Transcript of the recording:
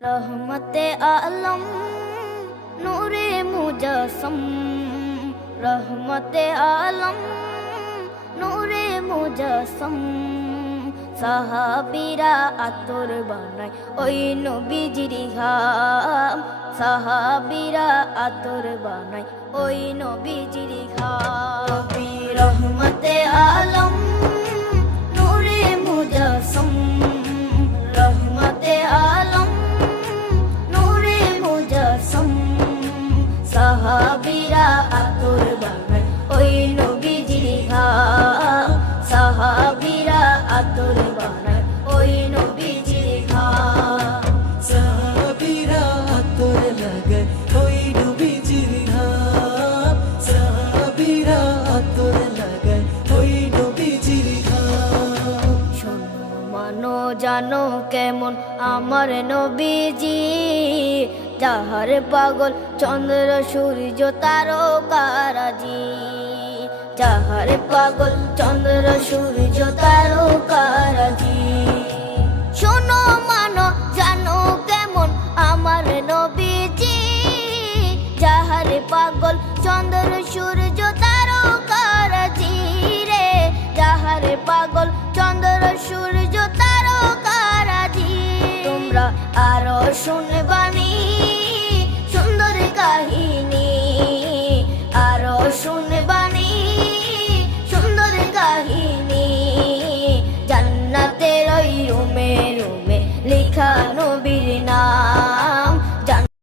रहमते आलम नूरे मुजस्सम, रहमते आलम नूरे मुजस्सम। সাহাবীরা আতর বানায় ওই নবীজির ঘাম, সাহাবীরা আতর বানায় ওই নবীজির ঘাম। নবী রহমতে আলম নূরে মুজস্সম, রহমতে আলম নূরে মুজস্সম। সাহাবীরা আতর বানায় ওই নবীজির ঘাম, সাহাবীরা আতর বানায় ওই নবীজির ঘাম। সাহাবীরা আতর লাগায় ওই নবীজির ঘাম, সাহাবীরা আতর লাগায় ওই নবীজির ঘাম। শোনো মানো জানো কেমন আমার নবীজি, যাহার পাগল চন্দ্র সূর্য তারকারাজি, যাহার পাগল চন্দ্র সূর্য তারকারাজি। শোনো মানো জানো কেমন আমার নবীজি, যাহার পাগল চন্দ্র সূর্য তারকারাজি রে, যাহার পাগল চন্দ্র সূর্য তারকারাজি। তোমরা আরো শুনবে